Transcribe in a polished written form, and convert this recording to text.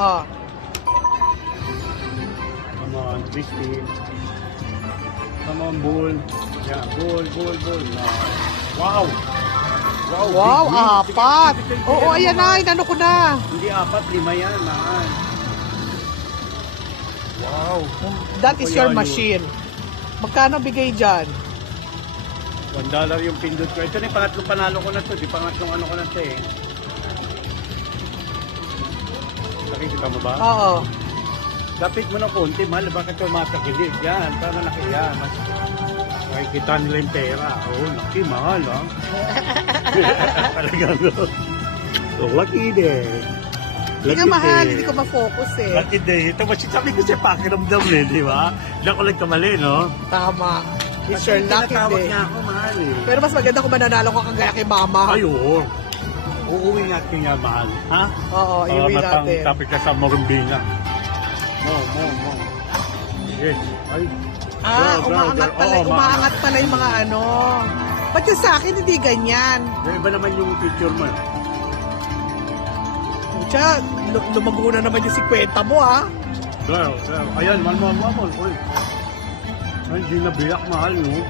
Oh. Come on, Christine. Come on, bull. Yeah, bull. Wow! Wow, big win. apat. Sige, sige, Oo, sige, ayan na, inano ko na. Hindi apat, 5 yan, mahal. Wow. That is Ano your kaya yun? machine. Magkano bigay dyan? $1 yung pindot ko. Ito na yung pangatlong panalo ko na to. Di pangatlong ano ko na to eh. Nakikita mo ba? Oo. Lapit mo ng konti, mahal. Bakit ito makakilig? Yan, para malaki yan. Mas makikita nila yung pera. Oo, laki, mahal ha. Talagang so, lucky day. Hindi nga mahal, hindi ko ma-focus eh. Lucky day. Ito sabi ko siya pakiramdam eh, di ba? Hindi ako nagkamali, no? Tama. It's Kasi your lucky tinatawag day. niya ako, mahal eh. Pero mas maganda kung mananalo ka kagaya kay mama. Ay, oo. Uuwi natin nga, mahal. Ha? Oo, iuwi natin. Tapos ka sa Morumbinga. Mo. Yes. Ay. Umaangat pala, umaangat pala yung mga ano. Ba't yung sa akin hindi ganyan? Iba naman yung picture mo. Siya, lumago na naman yung 50 mo ha. Girl. Ayan, mahal. Uy. Ay, hindi na biyak, mahal, no?